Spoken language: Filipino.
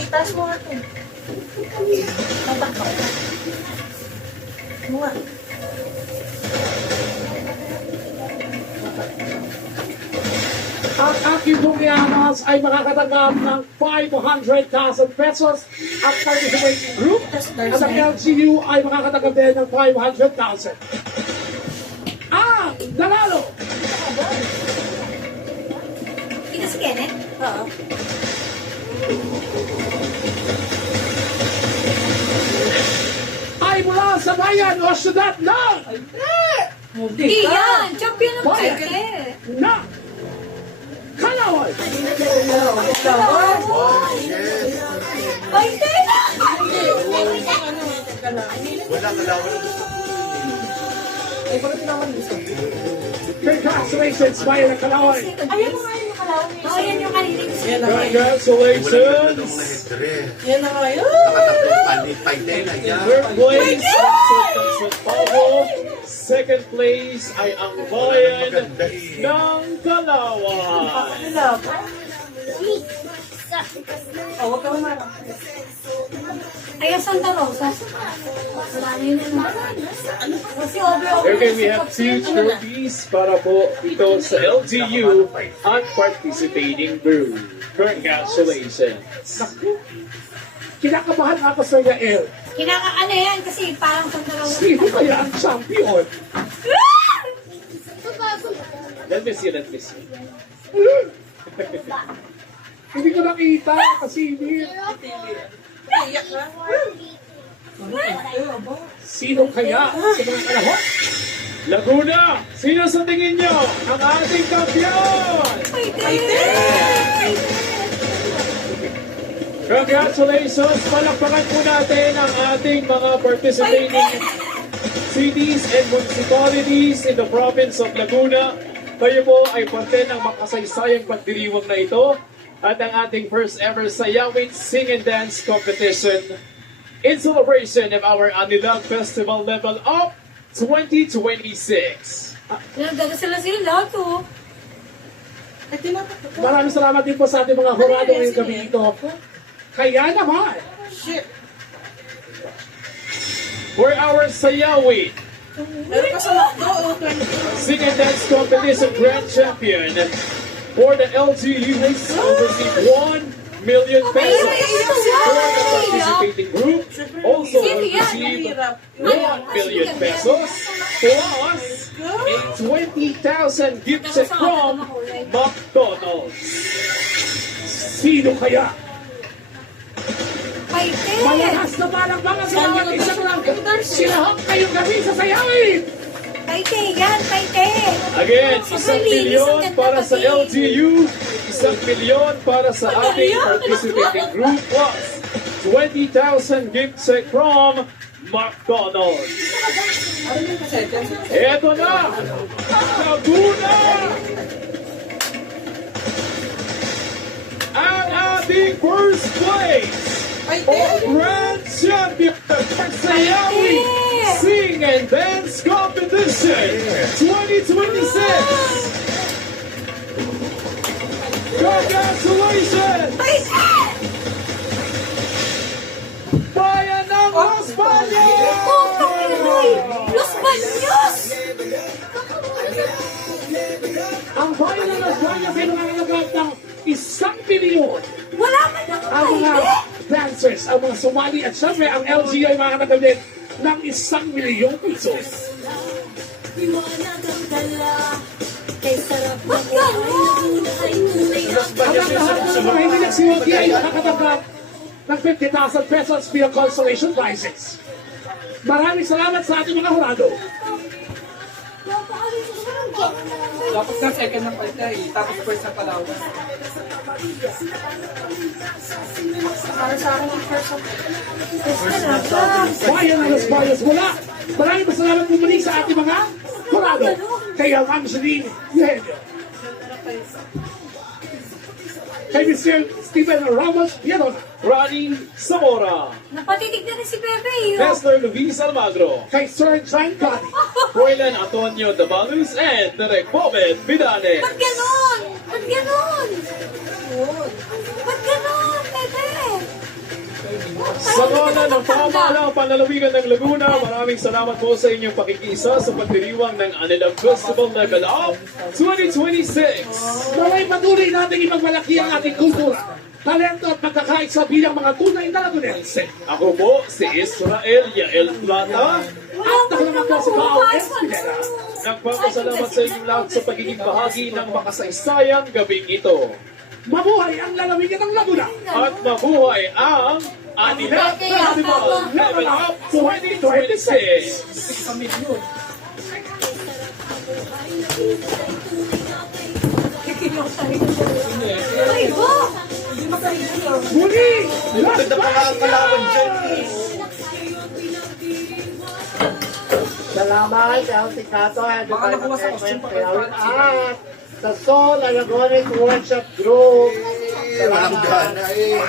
itaas mo nga ito. Tatakbo. Mo nga. Ang aking bumiyamas ay makakatanggap ng 500,000 pesos at participating group. At ang LGU ay makakatanggap din ng 500,000. Ang nanalo Ito si Kenneth? Oo. ay mula sa bayan o syudad ng Hindi yan! Champion ng Bakit? Kenneth! na Kalaway. Ay, hindi! Wala kalawan. Ay, bakit naman gusto? Congratulations, bayan ng Kalaway. Ayun mo nga yung nakalawan. Oo, yan yung kanina gusto Yan na nga. Congratulations. Yan na nga. Third place, Sultan Pavo. Second place ay ang bayan ng Kalaway. Wala pa. Oh, wag ka naman. Ay, ang Santa Rosa. Wala na yun ano. Kasi over-over. Okay, we have two trophies para po ito sa LGU at participating group. Congratulations. Naku, kinakabahan ako sa Yael. Ano yan kasi parang Santa Rosa. Sino kaya ang champion? Let me see. Hindi ko nakita kasi hindi. Iyak na. Sino kaya sa mga kalahok? Laguna, sino sa tingin nyo ang ating kampiyon? Congratulations! Palakpakan po natin ang ating mga participating cities and municipalities in the province of Laguna. Kayo po ay parte ng makasaysayang pagdiriwang na ito at ang ating first ever Sayawit Sing and Dance Competition in celebration of our Anilag Festival Level Up 2026. Nagdala sila lahat oh. Ay, tinatakot ko. Maraming salamat din po sa ating mga hurado ngayong gabi ito. Kaya naman, Shit. for our Sayawit Meron pa sa McDo, 20. Sing and Dance Competition Grand Champion for the LGU will receive 1 million pesos. For the participating group also will receive 1 million pesos plus a 20,000 gift set from McDonald's. Sino kaya? Paite! Malakas na parang mga salamat isang lang. Sinahok kayong gabi sa Sayawit. Paite! Yan! Paite! Again, 1 milyon para sa LGU, 1 milyon para sa ating participating group plus 20,000 gift set from McDonald's. Ano yung kasete? Eto na! Laguna! Ang ating first place Ay, o Grand Champion for Sayawit Sing and Dance Competition 2026! Congratulations! Paite! Bayan ng Los Baños! Los Baños! Ang bayan ng Los Baños ay nangangagat ng 1 milyon. Wala man lang Ang mga paite! dancers, ang mga sumali at syempre ang LGU ay makakatanggap din ng 1 milyong pesos. Ba't ganun? Hanggang lahat ng mga hindi nagsiwagi ay nakakatanggap ng 50,000 pesos bilang consolation prizes. Maraming salamat sa ating mga hurado. Dapat ka second na palit na eh. Tapos first na Palawan. Para sa akin yung first na Bayan ng Los Baños mula. Maraming salamat po muli sa ating mga hurado. Kay Angeline Eugenio. Kay Mr. Stephen Ramos Piedona. Ronnie Zamora. Napatitig na rin si Pepe yun. Pastor Luis Almagro. Kay Sir John Cani. Roylan Antonio Dabalus and Direk Bobet Vidane. Ba't ganon? Ba't ganon? Ba't ganon, Pepe? Sa ngalan ng pamahalang panlalawigan ng Laguna, maraming salamat po sa inyong pakikiisa sa pagdiriwang ng Anilang Festival Level Up 2026. Naway patuloy natin ipagmalaki ang ating kultura, talento at pagkakaisa bilang mga tunay na Lagunense. Ako po si Israel Yael Plata. At nakalama po si Pao Espinera. Nagpapasalamat sa inyong lahat sa pagiging bahagi ng makasaysayang gabing ito. Mabuhay ang lalawigan ng Laguna. At mabuhay ang Anilang Festival Level Up 2026. Ay, bo! Hindi makaigil. Muli! Maganda pa nga ang kalaban dyan eh. Salamat sa Sikato and Baka nabukas ang costume pa kayo, at sa Sol Aragonic Workshop Group. Walang gana eh.